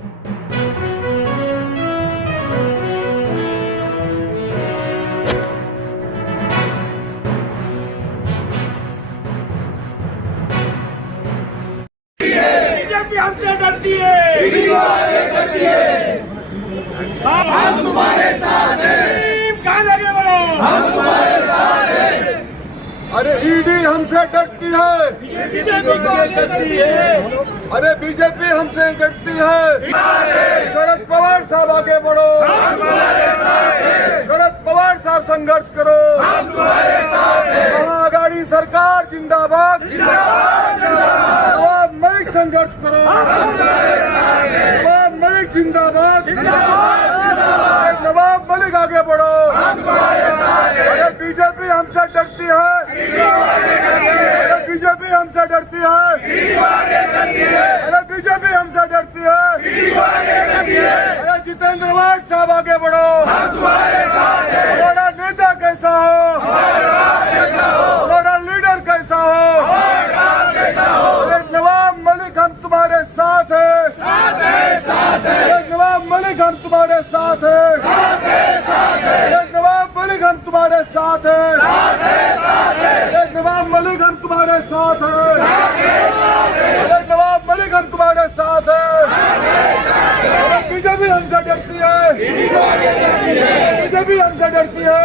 BJP हमसे डरती है, करती है। हम तुम्हारे साथ हैं, कहाँ लगे बढ़ो, हम तुम्हारे साथ हैं। अरे ईडी हमसे डरती है, बीजेपी को डरती है। अरे बीजेपी हमसे डरती है। शरद पवार साहब आगे बढ़ो, शरद पवार साहब संघर्ष करो, महाआघाड़ी सरकार जिंदाबाद, नवाब मलिक संघर्ष करो, नवाब मलिक जिंदाबाद, नवाब मलिक आगे बढ़ो। अरे बीजेपी हमसे डरती है, अरे बीजेपी हमसे डरती है, अरे बीजेपी हमसे डरती है। अरे जितेंद्र वाड साहब आगे बढ़ो, हमारा नेता कैसा हो, हमारा लीडर कैसा हो। अरे नवाब मलिक हम तुम्हारे साथ हैं, अरे नवाब मलिक हम तुम्हारे साथ हैं, अरे नवाब मलिक हम तुम्हारे साथ हैं, अरे नवाब मलिक हम तुम्हारे साथ हैं, अरे नवाब मलिक हम तुम्हारे साथ हैं। अरे बीजेपी हमसे डरती है, बीजेपी हमसे डरती है।